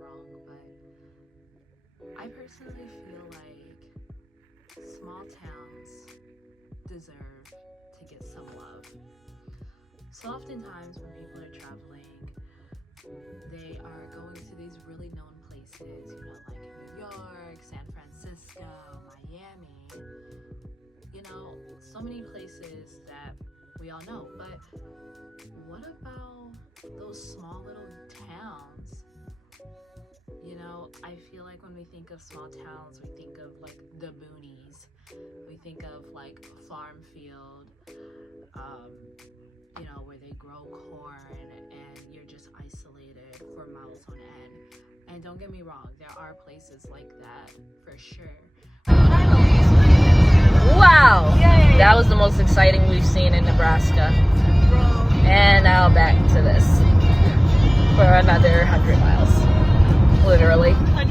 wrong, but I personally feel like small towns deserve to get some love. So oftentimes when people are traveling, they are going to these really known places, you know, like New York, San Francisco, Miami, you know, so many places that we all know. But what about those small little towns? You know, I feel like when we think of small towns, we think of like the boonies. We think of like farm field, you know, where they grow corn and you're just isolated for miles on end. And don't get me wrong, there are places like that for sure. Wow, that was the most exciting we've seen in Nebraska. And now back to this for another 100 miles, literally. But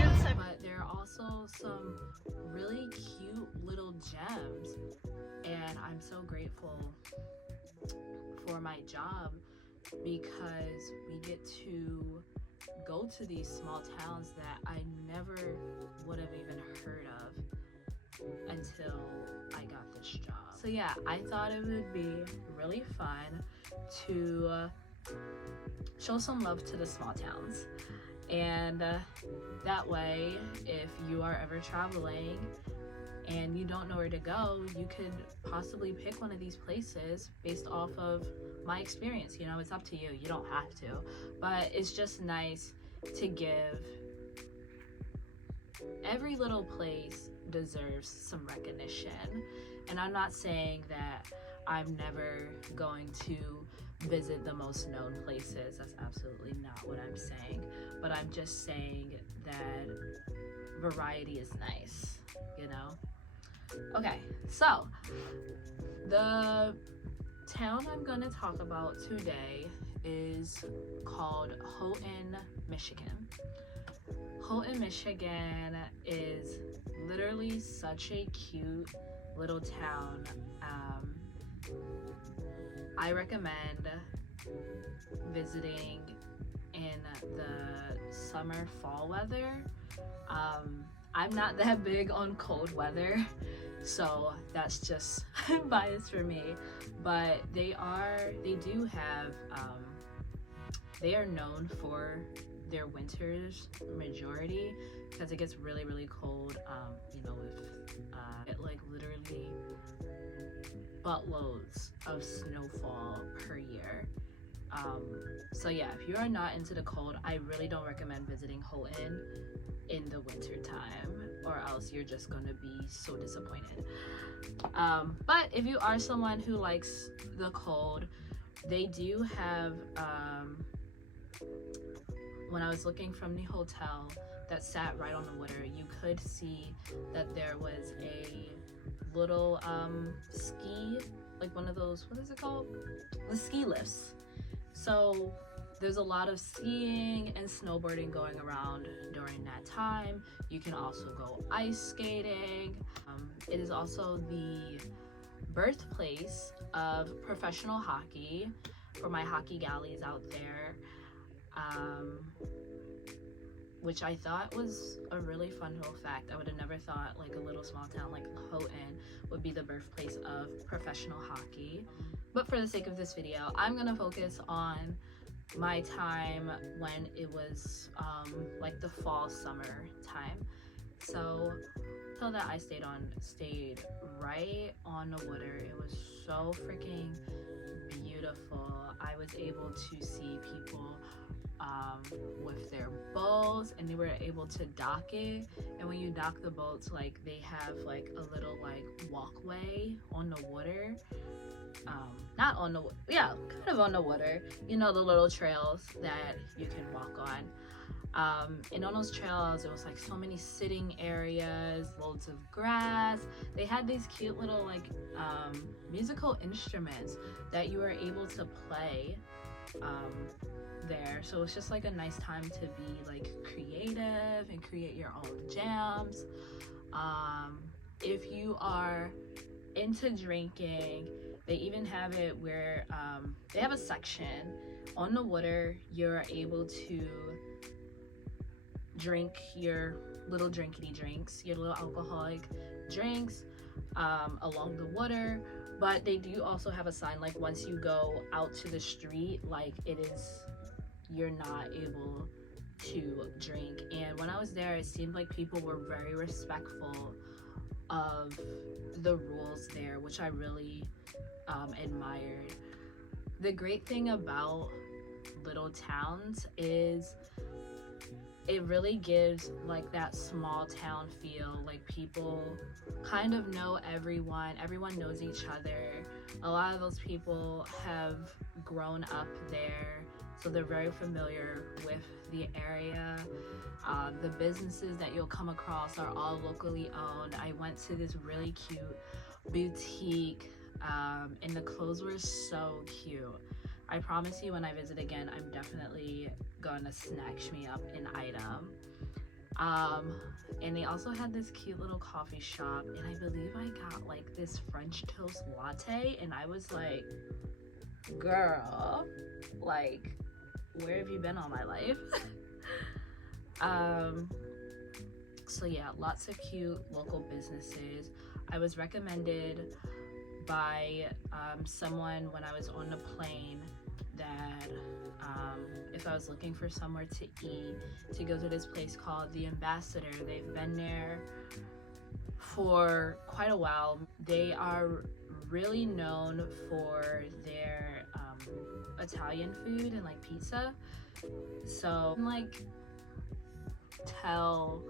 there are also some really cute little gems, and I'm so grateful for my job because we get to go to these small towns that I never would have even heard of until I got this job. So yeah, I thought it would be really fun to show some love to the small towns, and that way if you are ever traveling and you don't know where to go, you could possibly pick one of these places based off of my experience. You know, it's up to you, you don't have to, but it's just nice to give. Every little place deserves some recognition, and I'm not saying that I'm never going to visit the most known places. That's absolutely not what I'm saying, but I'm just saying that variety is nice, you know? Okay, so the town I'm going to talk about today is called Houghton, Michigan. Houghton, Michigan is literally such a cute little town. I recommend visiting in the summer, fall weather. I'm not that big on cold weather, so that's just bias for me. But they are known for their winters majority because it gets really, really cold. You know, with it like literally buttloads of snowfall per year. So yeah, if you are not into the cold, I really don't recommend visiting Houghton in the winter time, or else you're just gonna be so disappointed. But if you are someone who likes the cold, they do have, when I was looking from the hotel that sat right on the water, you could see that there was a little ski, like one of those, what is it called? The ski lifts. So there's a lot of skiing and snowboarding going around during that time. You can also go ice skating. It is also the birthplace of professional hockey for my hockey galleys out there, which I thought was a really fun little fact. I would have never thought like a little small town like Houghton would be the birthplace of professional hockey. But for the sake of this video, I'm gonna focus on my time when it was like the fall summer time. So till that I stayed right on the water. It was so freaking beautiful. I was able to see people with their boats, and they were able to dock it. And when you dock the boats, like they have like a little like walkway on the water, not on the, yeah, kind of on the water, you know, the little trails that you can walk on. And on those trails, it was like so many sitting areas, loads of grass. They had these cute little like musical instruments that you were able to play there. So it's just like a nice time to be like creative and create your own jams. If you are into drinking, they even have it where they have a section on the water. You're able to drink your little drinkity drinks, your little alcoholic drinks along the water. But they do also have a sign, like once you go out to the street, like you're not able to drink. And when I was there, it seemed like people were very respectful of the rules there, which I really admired. The great thing about little towns is it really gives like that small town feel. Like people kind of know everyone knows each other. A lot of those people have grown up there, so they're very familiar with the area. The businesses that you'll come across are all locally owned. I went to this really cute boutique, and the clothes were so cute. I promise you, when I visit again, I'm definitely gonna snatch me up an item. And they also had this cute little coffee shop, and I believe I got like this French toast latte, and I was like, girl, like, where have you been all my life? So yeah, lots of cute local businesses. I was recommended by someone when I was on the plane that if I was looking for somewhere to eat, to go to this place called The Ambassador. They've been there for quite a while. They are really known for their Italian food and like pizza. So like tell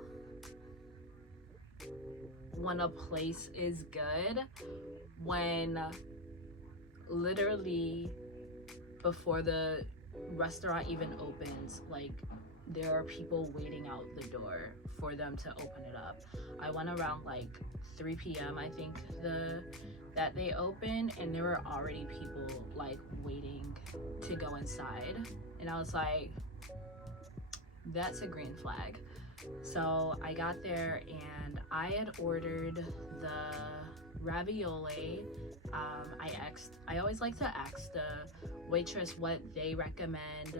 when a place is good when literally before the restaurant even opens, like there are people waiting out the door for them to open it up. I went around like 3 p.m. I think that they open, and there were already people like waiting to go inside, and I was like, that's a green flag. So I got there and I had ordered the ravioli. I always like to ask the waitress what they recommend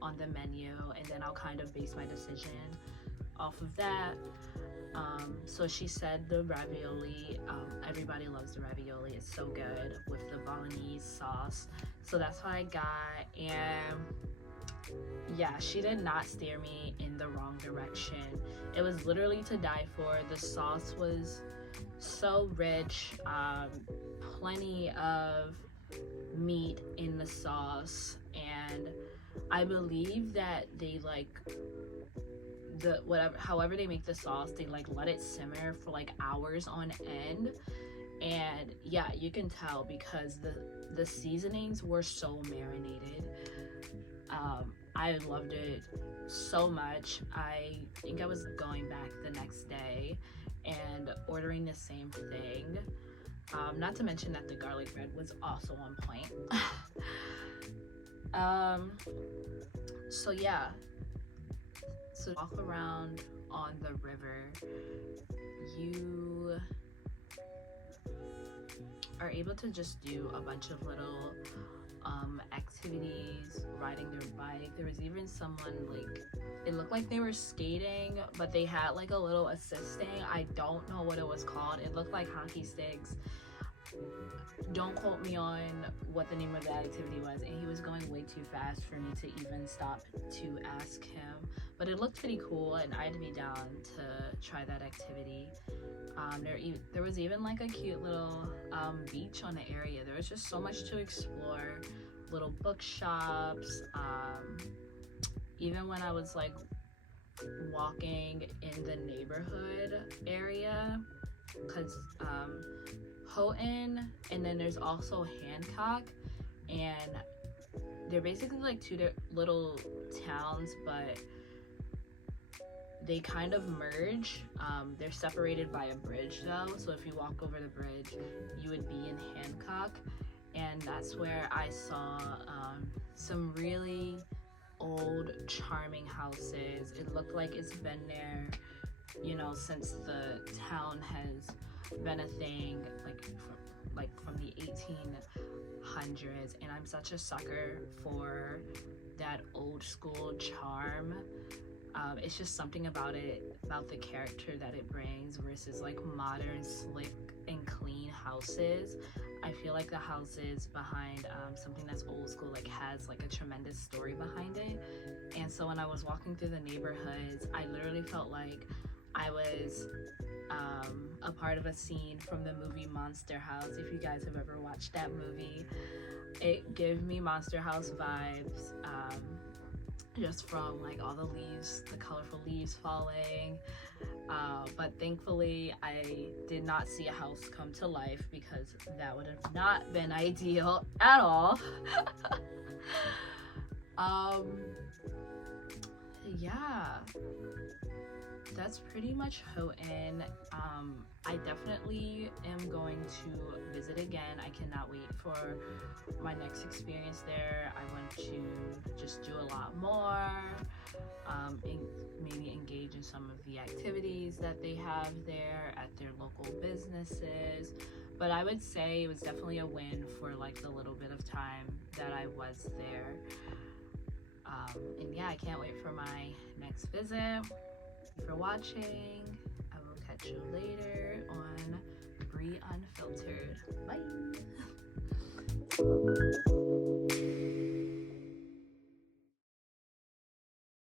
on the menu, and then I'll kind of base my decision off of that. So she said the ravioli, everybody loves the ravioli, it's so good with the bolognese sauce. So that's what I got, and yeah, she did not steer me in the wrong direction. It was literally to die for. The sauce was so rich, plenty of meat in the sauce, and I believe that they like however they make the sauce, they like let it simmer for like hours on end. And yeah, you can tell because the seasonings were so marinated. I loved it so much. I think I was going back the next day and ordering the same thing. Not to mention that the garlic bread was also on point. So yeah, so walk around on the river, you are able to just do a bunch of little activities, riding their bike. There was even someone, like, it looked like they were skating, but they had like a little assisting. I don't know what it was called. It looked like hockey sticks. Don't quote me on what the name of that activity was, and he was going way too fast for me to even stop to ask him, but it looked pretty cool and I'd be down to try that activity. There was even like a cute little beach on the area. There was just so much to explore, little bookshops. Even when I was like walking in the neighborhood area, because Houghton and then there's also Hancock, and they're basically like two little towns, but they kind of merge. They're separated by a bridge though, so if you walk over the bridge you would be in Hancock, and that's where I saw some really old charming houses. It looked like it's been there, you know, since the town has been a thing, like from the 1800s, and I'm such a sucker for that old school charm. It's just something about it, about the character that it brings versus like modern, slick and clean houses. I feel like the houses behind something that's old school like has like a tremendous story behind it. And so when I was walking through the neighborhoods, I literally felt like I was a part of a scene from the movie Monster House. If you guys have ever watched that movie, it gave me Monster House vibes, just from like all the leaves, the colorful leaves falling. But thankfully I did not see a house come to life because that would have not been ideal at all. Yeah, that's pretty much Houghton. I definitely am going to visit again. I cannot wait for my next experience there. I want to just do a lot more, maybe engage in some of the activities that they have there at their local businesses. But I would say it was definitely a win for like the little bit of time that I was there. And yeah, I can't wait for my next visit. Thank you for watching. I will catch you later on Bree Unfiltered. Bye.